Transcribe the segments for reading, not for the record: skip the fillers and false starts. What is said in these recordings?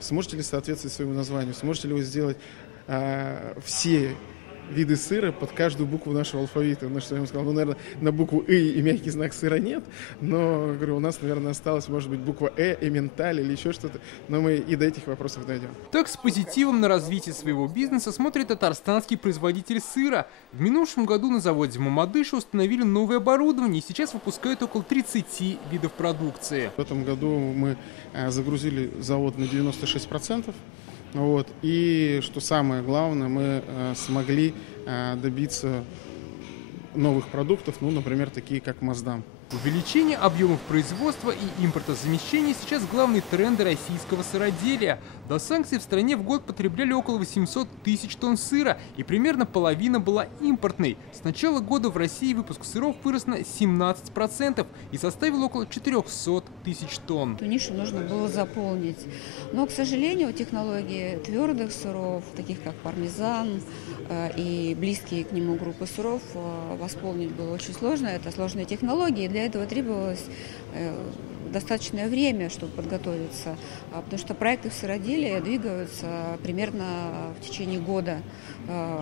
Сможете ли соответствовать своему названию? Сможете ли вы сделать все виды сыра под каждую букву нашего алфавита? На что я ему сказал, наверное, на букву «и» и мягкий знак сыра нет, но, говорю, у нас, наверное, осталась, может быть, буква «эмменталь» или еще что-то, но мы и до этих вопросов дойдем. Так с позитивом на развитие своего бизнеса смотрит татарстанский производитель сыра. В минувшем году на заводе в Мамадыше установили новое оборудование и сейчас выпускают около 30 видов продукции. В этом году мы загрузили завод на 96%. Вот. И, что самое главное, мы смогли добиться новых продуктов, например, такие как Маздам. Увеличение объемов производства и импортозамещения сейчас главные тренды российского сыроделия. До санкций в стране в год потребляли около 800 тысяч тонн сыра, и примерно половина была импортной. С начала года в России выпуск сыров вырос на 17% и составил около 400 тысяч тонн. Эту нишу нужно было заполнить. Но, к сожалению, технологии твердых сыров, таких как пармезан и близкие к нему группы сыров, восполнить было очень сложно. Это сложные технологии. Для этого требовалось достаточное время, чтобы подготовиться, потому что проекты в сыроделии двигаются примерно в течение года.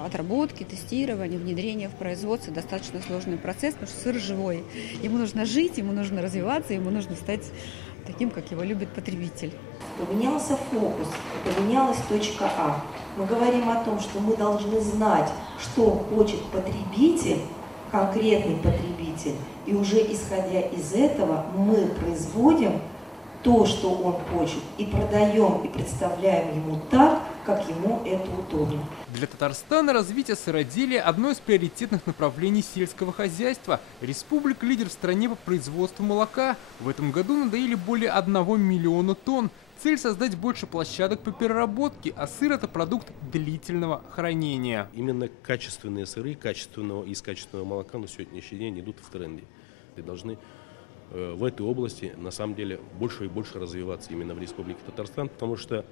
Отработки, тестирования, внедрения в производство – достаточно сложный процесс, потому что сыр живой. Ему нужно жить, ему нужно развиваться, ему нужно стать таким, как его любит потребитель. Поменялся фокус, поменялась точка А. Мы говорим о том, что мы должны знать, что хочет потребитель, конкретный потребитель, и уже исходя из этого мы производим то, что он хочет, и продаем, и представляем ему так, как ему это удобно. Для Татарстана развитие сыроделия – одно из приоритетных направлений сельского хозяйства. Республика – лидер в стране по производству молока. В этом году надоили более 1 миллиона тонн. Цель – создать больше площадок по переработке, а сыр – это продукт длительного хранения. Именно качественные сыры из качественного молока на сегодняшний день идут в тренде. И должны в этой области на самом деле больше и больше развиваться именно в Республике Татарстан, потому что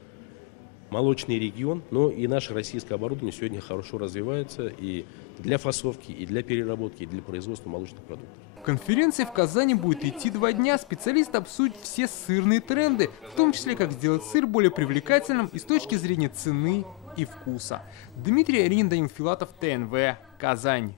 молочный регион, но и наше российское оборудование сегодня хорошо развивается и для фасовки, и для переработки, и для производства молочных продуктов. Конференция в Казани будет идти 2 дня. Специалисты обсудят все сырные тренды, в том числе, как сделать сыр более привлекательным и с точки зрения цены и вкуса. Дмитрий Аринин, Данил Филатов, ТНВ, Казань.